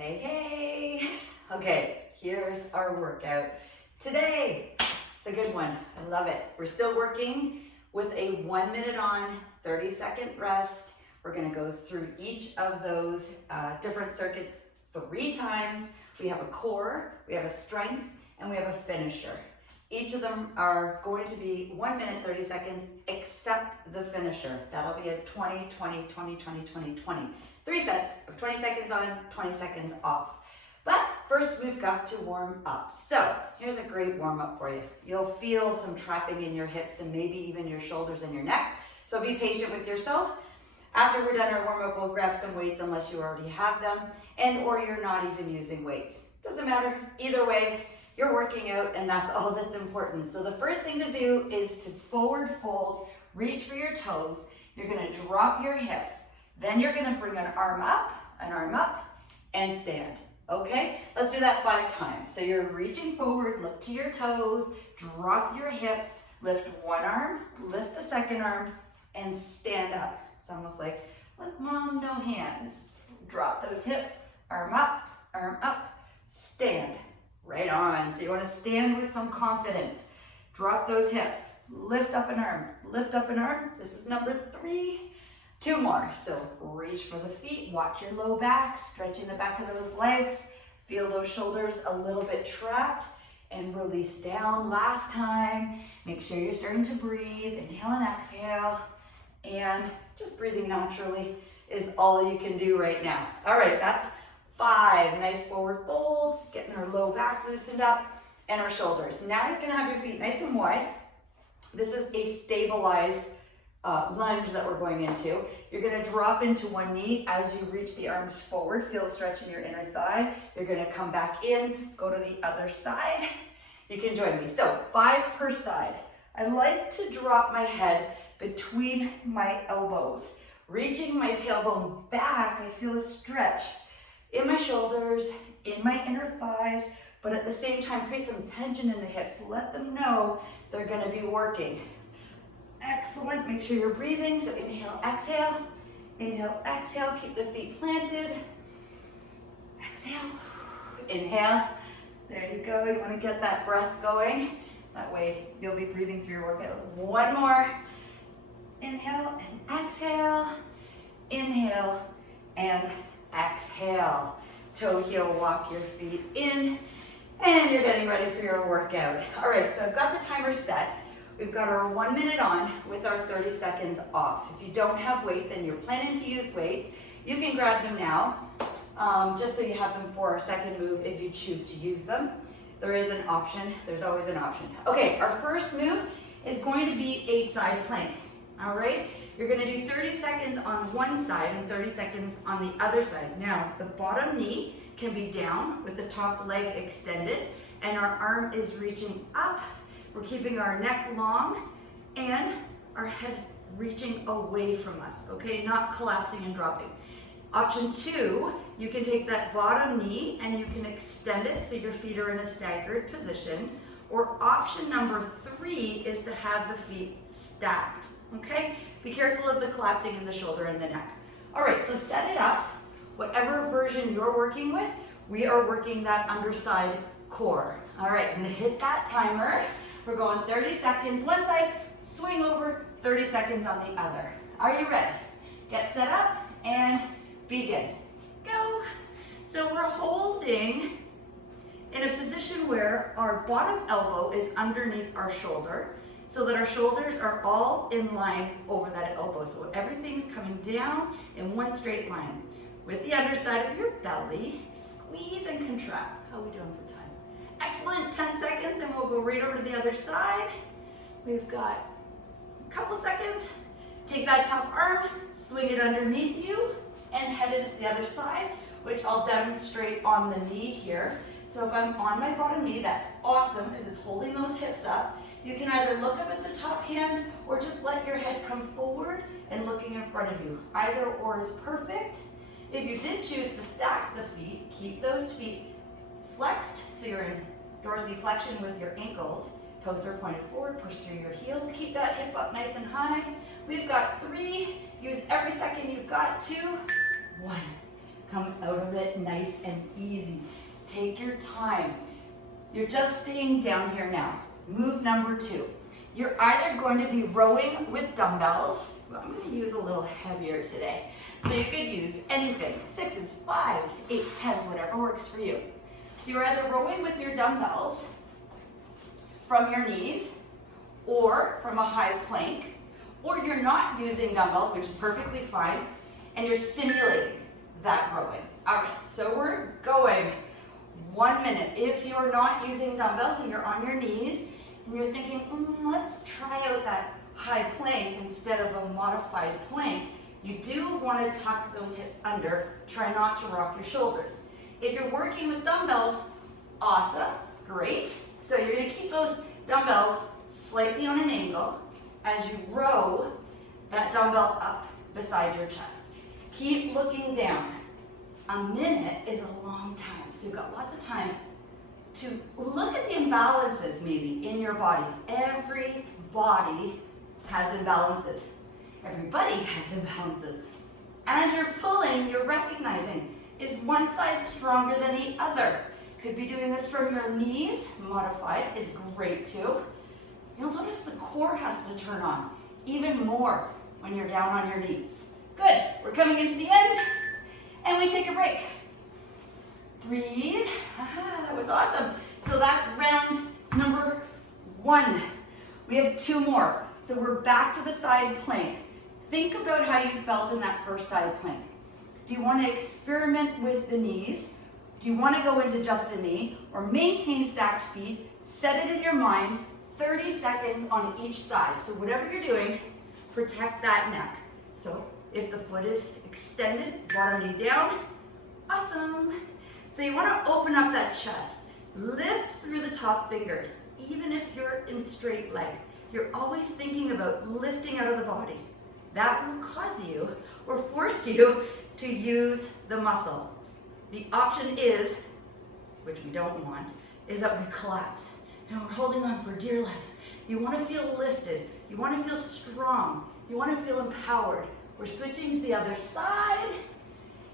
Hey, hey. Okay, here's our workout. Today, it's a good one. I love it. We're still working with a 1 minute on, 30-second rest. We're gonna go through each of those different circuits 3 times. We have a core, we have a strength, and we have a finisher. Each of them are going to be 1 minute, 30 seconds, except the finisher. That'll be a 20, 20, 20, 20, 20, 20. 3 sets of 20 seconds on, 20 seconds off. But first we've got to warm up. So here's a great warm up for you. You'll feel some trapping in your hips and maybe even your shoulders and your neck. So be patient with yourself. After we're done our warm up, we'll grab some weights unless you already have them and or you're not even using weights. Doesn't matter, either way, you're working out and that's all that's important. So the first thing to do is to forward fold, reach for your toes. You're gonna drop your hips. Then you're gonna bring an arm up, and stand, okay? Let's do that 5 times. So you're reaching forward, look to your toes, drop your hips, lift one arm, lift the second arm, and stand up. It's almost like mom, no hands. Drop those hips, arm up, stand. Right on. So you wanna stand with some confidence. Drop those hips, lift up an arm, lift up an arm. This is number 3. 2 more. So reach for the feet, watch your low back, stretching the back of those legs. Feel those shoulders a little bit trapped and release down. Last time, make sure you're starting to breathe. Inhale and exhale. And just breathing naturally is all you can do right now. All right, that's 5 nice forward folds, getting our low back loosened up and our shoulders. Now you're gonna have your feet nice and wide. This is a stabilized lunge that we're going into. You're gonna drop into one knee as you reach the arms forward. Feel the stretch in your inner thigh. You're gonna come back in, go to the other side. You can join me. So 5 per side. I like to drop my head between my elbows. Reaching my tailbone back, I feel a stretch in my shoulders, in my inner thighs, but at the same time, create some tension in the hips. Let them know they're gonna be working. Excellent, make sure you're breathing. So inhale, exhale, keep the feet planted. Exhale, inhale. There you go, you wanna get that breath going. That way you'll be breathing through your workout. 1 more. Inhale and exhale. Inhale and exhale. Toe heel walk your feet in and you're getting ready for your workout. All right, so I've got the timer set. We've got our 1 minute on with our 30 seconds off. If you don't have weights and you're planning to use weights, you can grab them now, just so you have them for our second move if you choose to use them. There is an option, there's always an option. Okay, our first move is going to be a side plank, all right? You're gonna do 30 seconds on one side and 30 seconds on the other side. Now, the bottom knee can be down with the top leg extended and our arm is reaching up. We're keeping our neck long and our head reaching away from us, okay? Not collapsing and dropping. Option 2, you can take that bottom knee and you can extend it so your feet are in a staggered position. Or option number 3 is to have the feet stacked, okay? Be careful of the collapsing in the shoulder and the neck. All right, so set it up. Whatever version you're working with, we are working that underside core. All right, I'm gonna hit that timer. We're going 30 seconds one side, swing over, 30 seconds on the other. Are you ready? Get set up and begin. Go. So we're holding in a position where our bottom elbow is underneath our shoulder so that our shoulders are all in line over that elbow. So everything's coming down in one straight line. With the underside of your belly, squeeze and contract. How are we doing for time? Excellent, 10 seconds and we'll go right over to the other side. We've got a couple seconds. Take that top arm, swing it underneath you and head it to the other side, which I'll demonstrate on the knee here. So if I'm on my bottom knee, that's awesome because it's holding those hips up. You can either look up at the top hand or just let your head come forward and looking in front of you. Either or is perfect. If you did choose to stack the feet, keep those feet flexed, so you're in dorsiflexion with your ankles. Toes are pointed forward, push through your heels. Keep that hip up nice and high. We've got 3. Use every second you've got. 2, 1. Come out of it nice and easy. Take your time. You're just staying down here now. Move number 2. You're either going to be rowing with dumbbells. Well, I'm going to use a little heavier today. So you could use anything, 6s, 5s, 8s, 10s, whatever works for you. So you're either rowing with your dumbbells from your knees or from a high plank, or you're not using dumbbells, which is perfectly fine, and you're simulating that rowing. All right, so we're going 1 minute. If you're not using dumbbells and you're on your knees and you're thinking, let's try out that high plank instead of a modified plank, you do want to tuck those hips under. Try not to rock your shoulders. If you're working with dumbbells, awesome, great. So you're going to keep those dumbbells slightly on an angle as you row that dumbbell up beside your chest. Keep looking down. A minute is a long time, so you've got lots of time to look at the imbalances maybe in your body. Every body has imbalances. Everybody has imbalances. And as you're pulling, you're recognizing, is one side stronger than the other? Could be doing this from your knees. Modified is great too. You'll notice the core has to turn on even more when you're down on your knees. Good, we're coming into the end and we take a break. Breathe, that was awesome. So that's round number 1. We have 2 more. So we're back to the side plank. Think about how you felt in that first side plank. Do you want to experiment with the knees? Do you want to go into just a knee or maintain stacked feet? Set it in your mind, 30 seconds on each side. So whatever you're doing, protect that neck. So if the foot is extended, bottom knee down, awesome. So you want to open up that chest, lift through the top fingers, even if you're in straight leg. You're always thinking about lifting out of the body. That will cause you or force you to use the muscle. The option is, which we don't want, is that we collapse and we're holding on for dear life. You want to feel lifted. You want to feel strong. You want to feel empowered. We're switching to the other side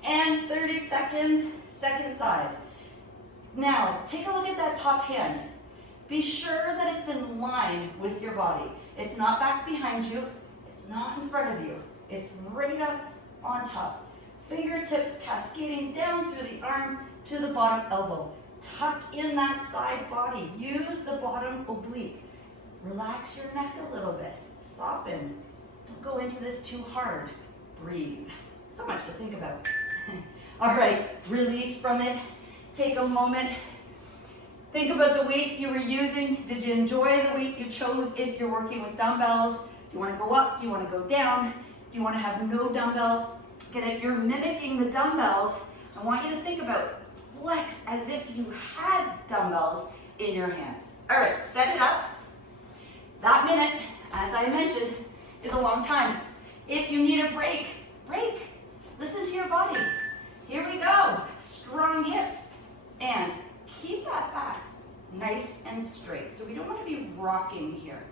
and 30 seconds, second side. Now, take a look at that top hand. Be sure that it's in line with your body. It's not back behind you. It's not in front of you. It's right up on top. Fingertips cascading down through the arm to the bottom elbow. Tuck in that side body. Use the bottom oblique. Relax your neck a little bit. Soften. Don't go into this too hard. Breathe. So much to think about. All right, release from it. Take a moment. Think about the weights you were using. Did you enjoy the weight you chose if you're working with dumbbells? Do you want to go up? Do you want to go down? Do you want to have no dumbbells? And if you're mimicking the dumbbells, I want you to think about flex as if you had dumbbells in your hands. All right, set it up. That minute, as I mentioned, is a long time. If you need a break, break. Listen to your body. Here we go. Strong hips. And keep that back nice and straight. So we don't want to be rocking here.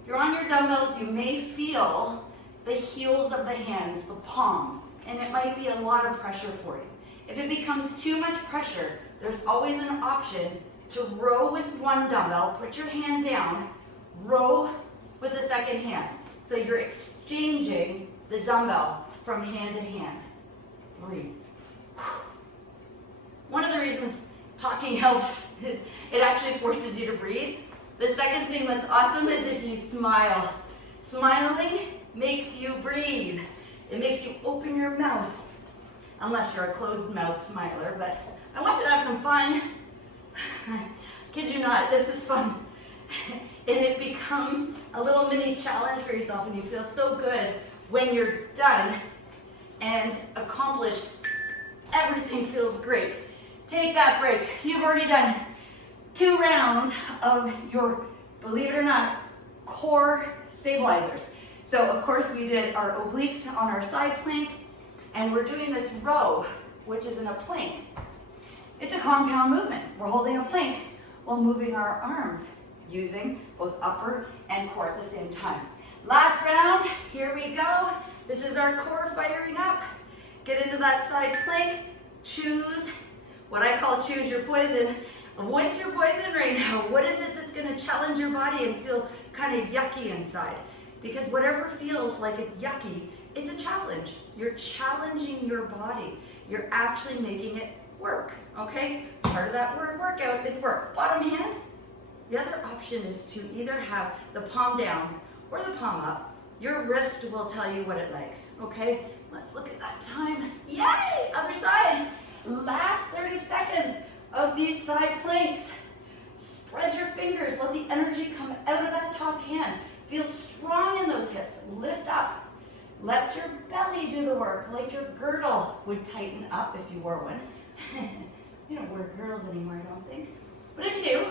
If you're on your dumbbells, you may feel the heels of the hands, the palm, and it might be a lot of pressure for you. If it becomes too much pressure, there's always an option to row with one dumbbell, put your hand down, row with the second hand. So you're exchanging the dumbbell from hand to hand. Breathe. One of the reasons talking helps is it actually forces you to breathe. The second thing that's awesome is if you smile. Smiling makes you breathe. It makes you open your mouth, unless you're a closed mouth smiler, but I want you to have some fun. Kid you not, this is fun. And it becomes a little mini challenge for yourself, and you feel so good when you're done and accomplished. Everything feels great. Take that break. You've already done 2 rounds of your, believe it or not, core stabilizers. So of course we did our obliques on our side plank, and we're doing this row, which is in a plank. It's a compound movement. We're holding a plank while moving our arms, using both upper and core at the same time. Last round, here we go. This is our core firing up. Get into that side plank, choose what I call choose your poison. What's your poison right now? What is it that's gonna challenge your body and feel kind of yucky inside? Because whatever feels like it's yucky, it's a challenge. You're challenging your body. You're actually making it work, okay? Part of that word workout is work. Bottom hand, the other option is to either have the palm down or the palm up. Your wrist will tell you what it likes, okay? Let's look at that time. Yay! Other side. Last 30 seconds of these side planks. Spread your fingers. Let the energy come out of that top hand. Feel strong in those hips. Lift up. Let your belly do the work, like your girdle would tighten up if you wore one. You don't wear girdles anymore, I don't think. But if you do,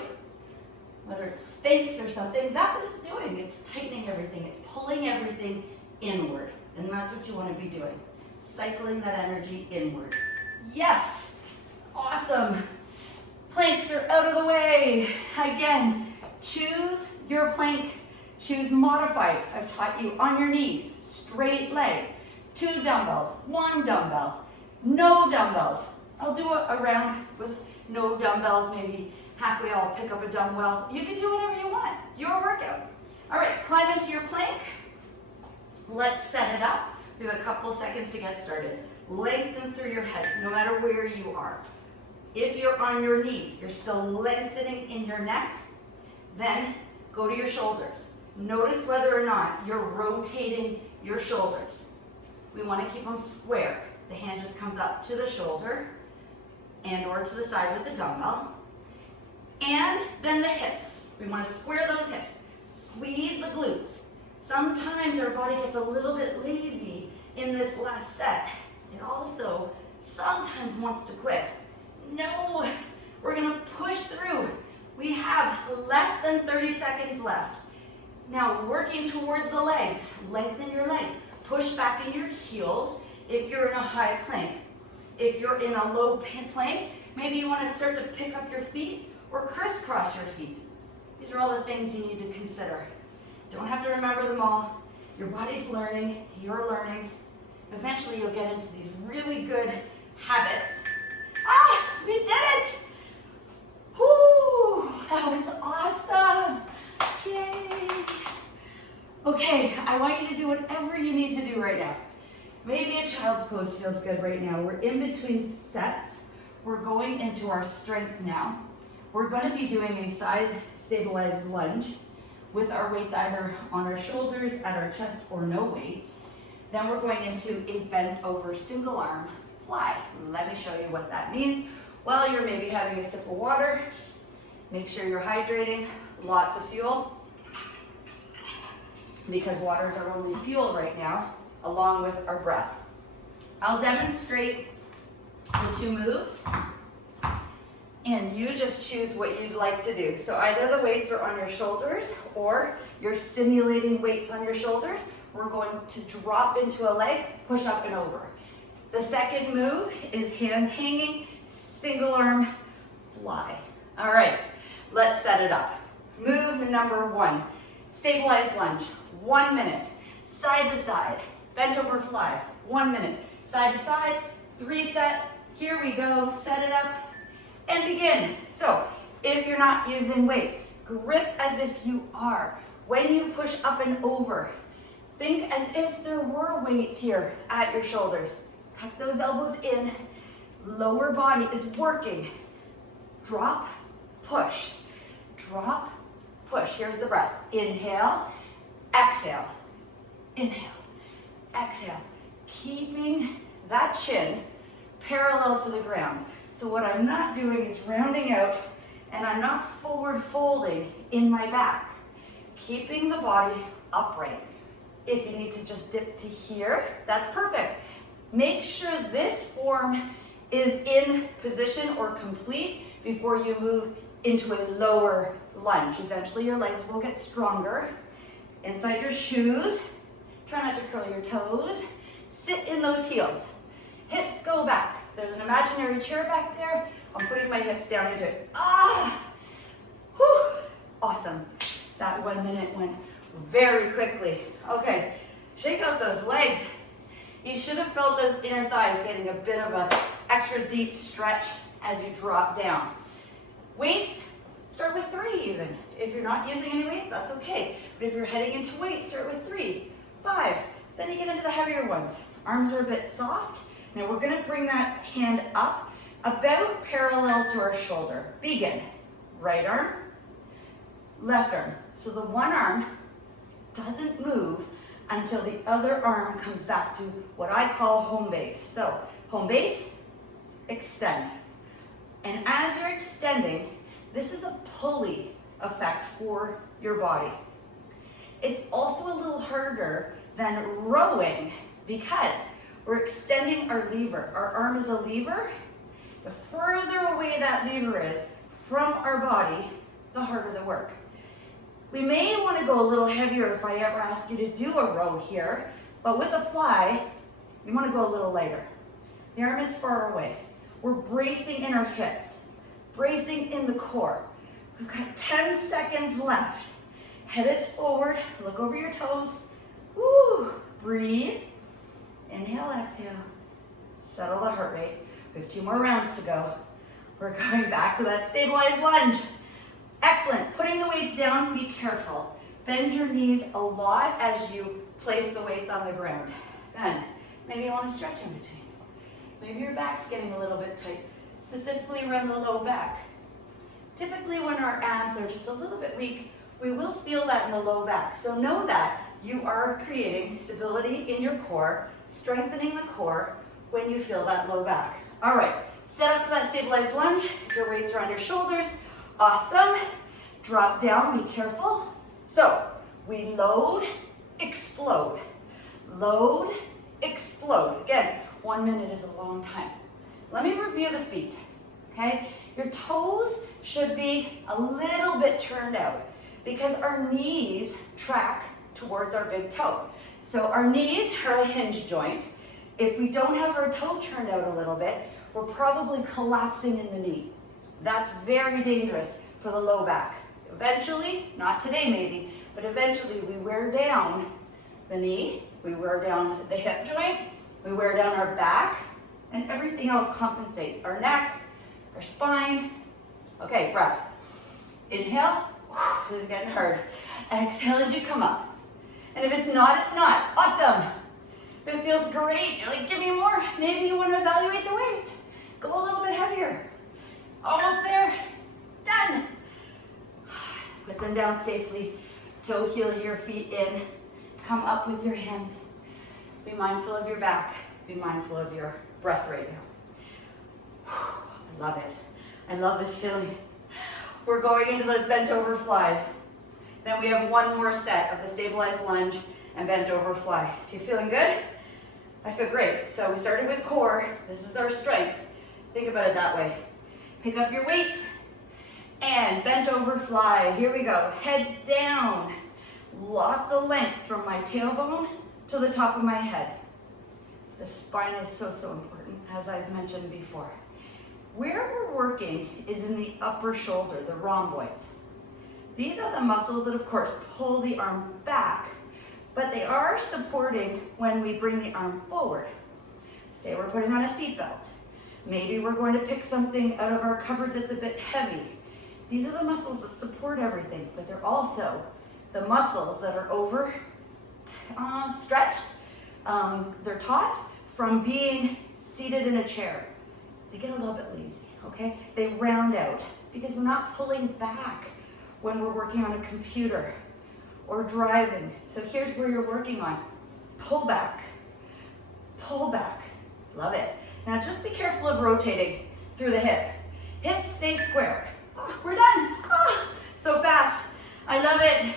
whether it's Spanx or something, that's what it's doing. It's tightening everything. It's pulling everything inward. And that's what you want to be doing. Cycling that energy inward. Yes! Awesome. Planks are out of the way. Again, choose your plank. Choose modified. I've taught you on your knees, straight leg, 2 dumbbells, 1 dumbbell, no dumbbells. I'll do a round with no dumbbells, maybe halfway I'll pick up a dumbbell. You can do whatever you want. It's your workout. All right, climb into your plank. Let's set it up. We have a couple seconds to get started. Lengthen through your head, no matter where you are. If you're on your knees, you're still lengthening in your neck, then go to your shoulders. Notice whether or not you're rotating your shoulders. We want to keep them square. The hand just comes up to the shoulder and or to the side with the dumbbell. And then the hips. We want to square those hips. Squeeze the glutes. Sometimes our body gets a little bit lazy in this last set. It also sometimes wants to quit. No, we're gonna push through. We have less than 30 seconds left. Now, working towards the legs, lengthen your legs. Push back in your heels if you're in a high plank. If you're in a low plank, maybe you wanna start to pick up your feet or crisscross your feet. These are all the things you need to consider. Don't have to remember them all. Your body's learning, you're learning. Eventually you'll get into these really good habits. Ah, we did it! Whoo, that was awesome. Yay. Okay, I want you to do whatever you need to do right now. Maybe a child's pose feels good right now. We're in between sets. We're going into our strength now. We're going to be doing a side stabilized lunge with our weights either on our shoulders, at our chest, or no weights. Then we're going into a bent over single arm fly. Let me show you what that means. While you're maybe having a sip of water, make sure you're hydrating, lots of fuel, because water is our only fuel right now, along with our breath. I'll demonstrate the 2 moves, and you just choose what you'd like to do. So either the weights are on your shoulders, or you're simulating weights on your shoulders. We're going to drop into a leg, push up and over. The second move is hands hanging, single arm fly. All right, let's set it up. Move number 1, stabilized lunge, 1 minute. Side to side, bent over fly, 1 minute. Side to side, 3 sets. Here we go, set it up and begin. So if you're not using weights, grip as if you are. When you push up and over, think as if there were weights here at your shoulders. Tuck those elbows in. Lower body is working. Drop, push. Drop, push. Here's the breath. Inhale, exhale. Inhale, exhale. Keeping that chin parallel to the ground. So what I'm not doing is rounding out, and I'm not forward folding in my back. Keeping the body upright. If you need to just dip to here, that's perfect. Make sure this form is in position or complete before you move into a lower lunge. Eventually your legs will get stronger. Inside your shoes, try not to curl your toes. Sit in those heels. Hips go back. There's an imaginary chair back there. I'm putting my hips down into it. Ah! Whew! Awesome. That 1 minute went very quickly. Okay, shake out those legs. You should have felt those inner thighs getting a bit of a extra deep stretch as you drop down. Weights, start with 3 even. If you're not using any weights, that's okay. But if you're heading into weights, start with 3s, 5s. Then you get into the heavier ones. Arms are a bit soft. Now we're gonna bring that hand up about parallel to our shoulder. Begin. Right arm, left arm. So the one arm doesn't move until the other arm comes back to what I call home base. So home base, extend. And as you're extending, this is a pulley effect for your body. It's also a little harder than rowing because we're extending our lever. Our arm is a lever. The further away that lever is from our body, the harder the work. We may want to go a little heavier if I ever ask you to do a row here, but with a fly, you want to go a little lighter. The arm is far away. We're bracing in our hips, bracing in the core. We've got 10 seconds left. Head is forward, look over your toes. Woo! Breathe. Inhale, exhale. Settle the heart rate. We have 2 more rounds to go. We're going back to that stabilized lunge. Excellent. Putting the weights down, be careful. Bend your knees a lot as you place the weights on the ground. Then, maybe you want to stretch in between. Maybe your back's getting a little bit tight, specifically around the low back. Typically when our abs are just a little bit weak, we will feel that in the low back. So know that you are creating stability in your core, strengthening the core when you feel that low back. All right, set up for that stabilized lunge. If your weights are on your shoulders, awesome. Drop down, be careful. So we load, explode. Load, explode. Again, 1 minute is a long time. Let me review the feet, okay? Your toes should be a little bit turned out because our knees track towards our big toe. So our knees are a hinge joint. If we don't have our toe turned out a little bit, we're probably collapsing in the knee. That's very dangerous for the low back. Eventually, not today maybe, but eventually we wear down the knee, we wear down the hip joint, we wear down our back, and everything else compensates. Our neck, our spine. Okay, breath. Inhale. This is getting hard. Exhale as you come up. And if it's not, it's not. Awesome. If it feels great, you're like, give me more. Maybe you want to evaluate the weights. Go a little bit heavier. Almost there. Done. Put them down safely. Toe heel your feet in. Come up with your hands. Be mindful of your back. Be mindful of your breath right now. I love it. I love this feeling. We're going into those bent over flies. Then we have 1 more set of the stabilized lunge and bent over fly. You feeling good? I feel great. So we started with core. This is our strength. Think about it that way. Pick up your weights and bent over fly. Here we go. Head down. Lots of length from my tailbone to the top of my head. The spine is so important, as I've mentioned before. Where we're working is in the upper shoulder, the rhomboids. These are the muscles that, of course, pull the arm back, but they are supporting when we bring the arm forward. Say we're putting on a seatbelt. Maybe we're going to pick something out of our cupboard that's a bit heavy. These are the muscles that support everything, but they're also the muscles that are over stretched. They're taut from being seated in a chair. They get a little bit lazy, okay? They round out because we're not pulling back when we're working on a computer or driving. So here's where you're working on. Pull back, pull back. Love it. Now just be careful of rotating through the hip. Hips stay square. Oh, we're done. Oh, so fast. I love it.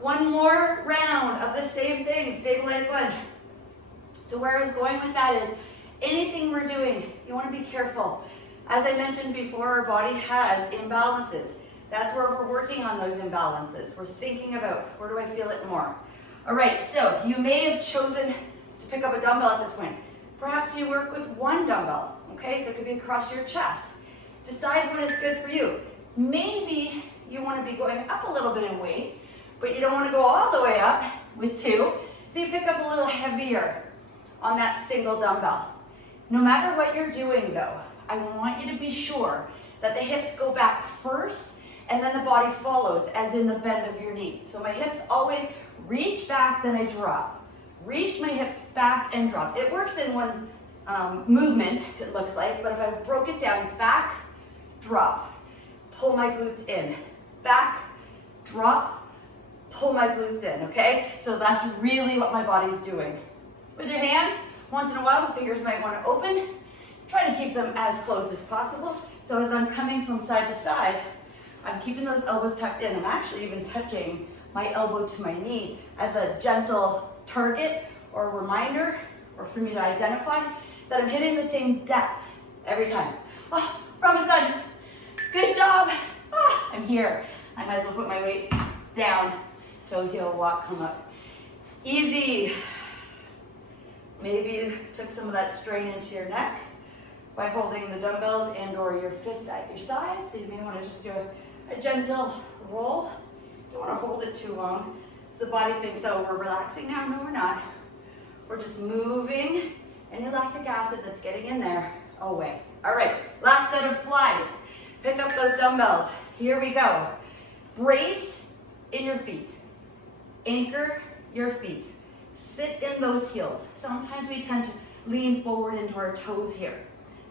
1 more round of the same thing, stabilized lunge. So where I was going with that is, anything we're doing, you want to be careful. As I mentioned before, our body has imbalances. That's where we're working on those imbalances. We're thinking about, where do I feel it more? All right, so you may have chosen to pick up a dumbbell at this point. Perhaps you work with 1 dumbbell, okay? So it could be across your chest. Decide what is good for you. Maybe you want to be going up a little bit in weight, but you don't want to go all the way up with 2. So you pick up a little heavier on that single dumbbell. No matter what you're doing though, I want you to be sure that the hips go back first and then the body follows, as in the bend of your knee. So my hips always reach back, then I drop. Reach my hips back and drop. It works in one movement, it looks like, but if I broke it down, back, drop, pull my glutes in, back, drop, pull my glutes in, okay? So that's really what my body's doing. With your hands, once in a while, the fingers might want to open. Try to keep them as close as possible. So as I'm coming from side to side, I'm keeping those elbows tucked in. I'm actually even touching my elbow to my knee as a gentle target or a reminder, or for me to identify that I'm hitting the same depth every time. Oh, we're almost done. Good job. Ah, I'm here. I might as well put my weight down so heel walk come up. Easy. Maybe you took some of that strain into your neck by holding the dumbbells and or your fists at your sides. So you may want to just do a gentle roll. Don't want to hold it too long. So the body thinks, oh, we're relaxing now. No, we're not. We're just moving any lactic acid that's getting in there away. All right, last set of flies. Pick up those dumbbells. Here we go. Brace in your feet. Anchor your feet. Sit in those heels. Sometimes we tend to lean forward into our toes here.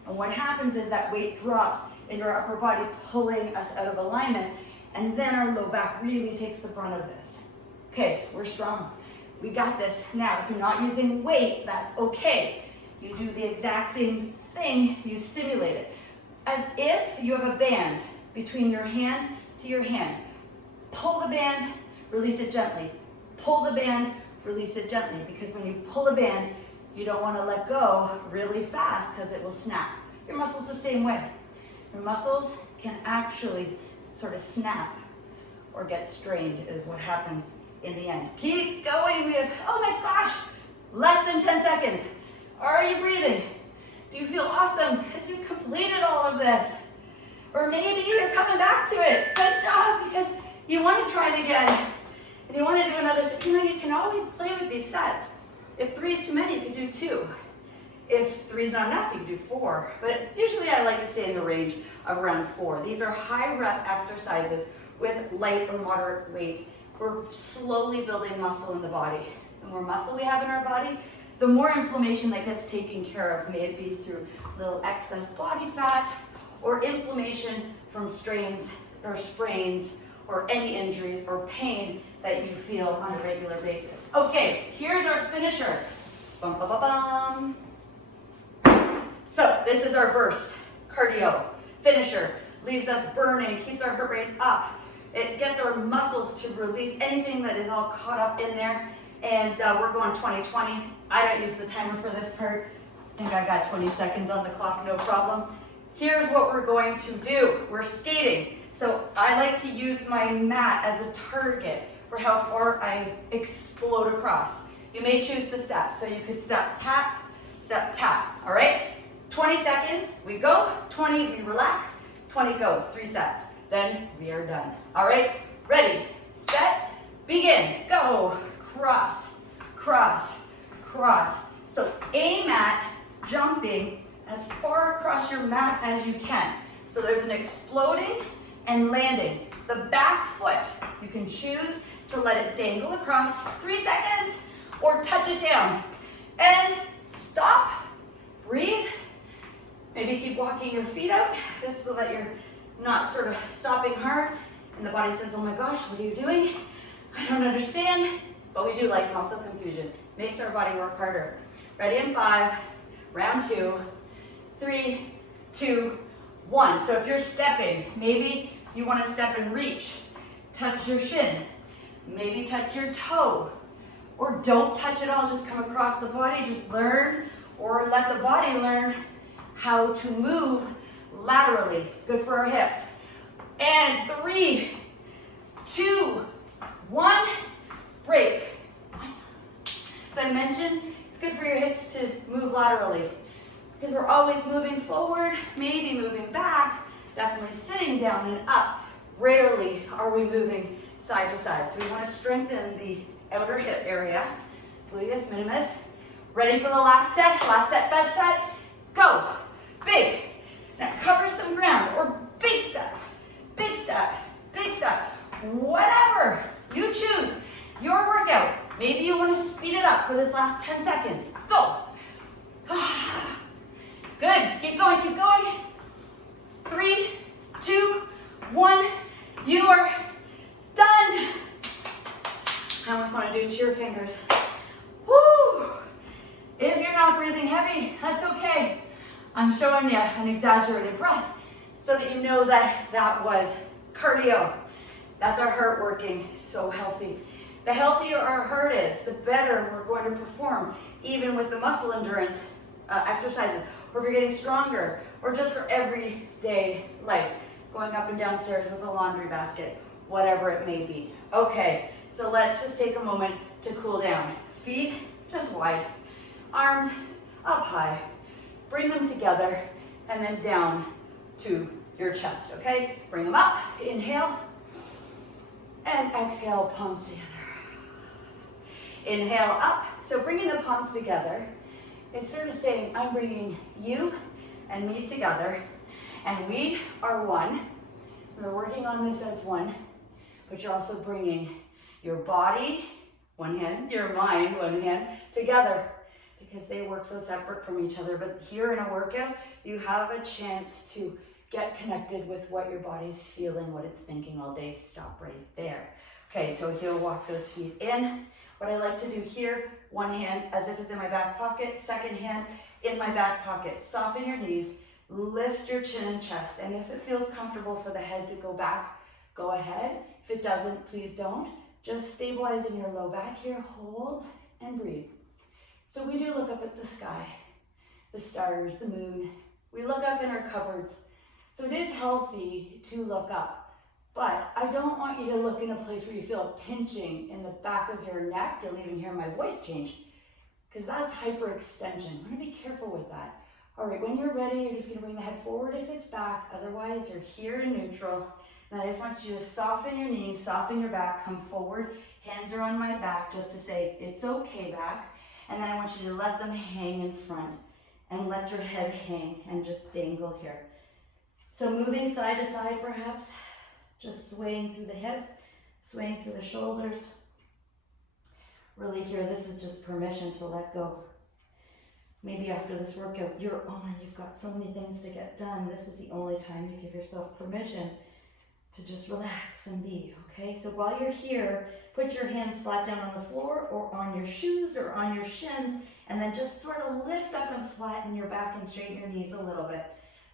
And what happens is that weight drops into our upper body, pulling us out of alignment, and then our low back really takes the brunt of this. Okay, we're strong. We got this. Now, if you're not using weights, that's okay. You do the exact same thing, you simulate it. As if you have a band between your hand to your hand. Pull the band, release it gently. Pull the band, release it gently. Because when you pull a band, you don't want to let go really fast because it will snap. Your muscles the same way. Your muscles can actually sort of snap or get strained is what happens in the end. Keep going. We have, oh my gosh, less than 10 seconds. Are you breathing? Do you feel awesome as you completed all of this? Or maybe you're coming back to it. Good job, because you want to try it again. And you want to do another, you know, you can always play with these sets. If 3 is too many, you can do 2. If 3 is not enough, you can do 4. But usually I like to stay in the range of around 4. These are high rep exercises with light or moderate weight. We're slowly building muscle in the body. The more muscle we have in our body, the more inflammation that gets taken care of, may it be through little excess body fat or inflammation from strains or sprains or any injuries or pain that you feel on a regular basis. Okay, here's our finisher. Bum, bum, bum, bum. So this is our burst, cardio, finisher. Leaves us burning, keeps our heart rate up. It gets our muscles to release anything that is all caught up in there. And we're going 20-20. I don't use the timer for this part. I think I got 20 seconds on the clock, no problem. Here's what we're going to do. We're skating. So I like to use my mat as a target for how far I explode across. You may choose to step. So you could step, tap, all right? 20 seconds, we go. 20, we relax. 20, go. 3 sets. Then we are done. All right, ready, set, begin, go. Cross, cross, cross. So aim at jumping as far across your mat as you can. So there's an exploding and landing. The back foot, you can choose to let it dangle across 3 seconds or touch it down. And stop, breathe. Maybe keep walking your feet out just so that you're not sort of stopping hard. And the body says, oh my gosh, what are you doing? I don't understand. But we do like muscle confusion. Makes our body work harder. Ready in 5, round 2, 3, 2, 1. So if you're stepping, maybe you want to step and reach. Touch your shin. Maybe touch your toe. Or don't touch it all, just come across the body. Just learn or let the body learn how to move laterally. It's good for our hips. And 3, 2, 1. Break. So I mentioned it's good for your hips to move laterally because we're always moving forward, maybe moving back, definitely sitting down and up. Rarely are we moving side to side. So we want to strengthen the outer hip area, gluteus minimus. Ready for the last set, best set. go. Big. Now cover some ground or big step, big step, big step. Whatever you choose, your workout. Maybe you want to speed it up for this last 10 seconds. Go. Good. Keep going, keep going. 3, 2, 1. You are done. I almost want to do cheer fingers. Woo! If you're not breathing heavy, that's okay. I'm showing you an exaggerated breath so that you know that that was cardio. That's our heart working so healthy. The healthier our heart is, the better we're going to perform, even with the muscle endurance exercises, or if you're getting stronger, or just for everyday life, going up and downstairs with a laundry basket, whatever it may be. Okay, so let's just take a moment to cool down. Feet just wide, arms up high. Bring them together and then down to your chest, okay? Bring them up, inhale, and exhale, palms together. Inhale up, so bringing the palms together, it's sort of saying, I'm bringing you and me together, and we are one. We're working on this as one, but you're also bringing your body, one hand, your mind, one hand, together, because they work so separate from each other. But here in a workout, you have a chance to get connected with what your body's feeling, what it's thinking all day. Stop right there. Okay, toe heel, walk those feet in. What I like to do here, one hand as if it's in my back pocket, second hand in my back pocket. Soften your knees, lift your chin and chest, and if it feels comfortable for the head to go back, go ahead. If it doesn't, please don't. Just stabilize in your low back here, hold and breathe. So we do look up at the sky, the stars, the moon. We look up in our cupboards. So it is healthy to look up. But I don't want you to look in a place where you feel a pinching in the back of your neck. You'll even hear my voice change, because that's hyperextension. I want to be careful with that. All right, when you're ready, you're just going to bring the head forward if it's back. Otherwise, you're here in neutral. And I just want you to soften your knees, soften your back, come forward. Hands are on my back just to say, it's okay back. And then I want you to let them hang in front and let your head hang and just dangle here. So moving side to side perhaps, just swaying through the hips, swaying through the shoulders. Really here, this is just permission to let go. Maybe after this workout, you're on, you've got so many things to get done. This is the only time you give yourself permission to just relax and be, okay? So while you're here, put your hands flat down on the floor or on your shoes or on your shins, and then just sort of lift up and flatten your back and straighten your knees a little bit.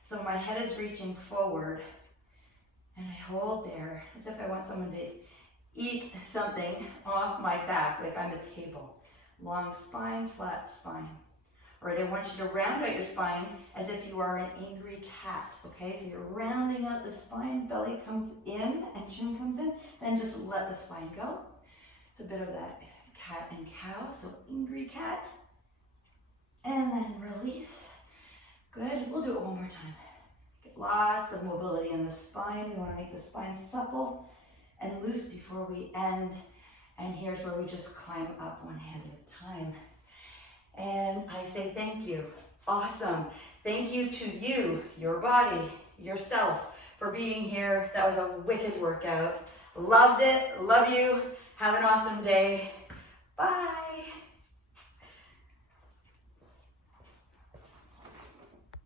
So my head is reaching forward, and I hold there as if I want someone to eat something off my back, like I'm a table. Long spine, flat spine. All right, I want you to round out your spine as if you are an angry cat, okay? So you're rounding out the spine, belly comes in and chin comes in, then just let the spine go. It's a bit of that cat and cow, so angry cat. And then release. Good, we'll do it one more time. Get lots of mobility in the spine. We want to make the spine supple and loose before we end. And here's where we just climb up one hand at a time. And I say thank you. Awesome. Thank you to you, your body, yourself, for being here. That was a wicked workout. Loved it. Love you. Have an awesome day. Bye.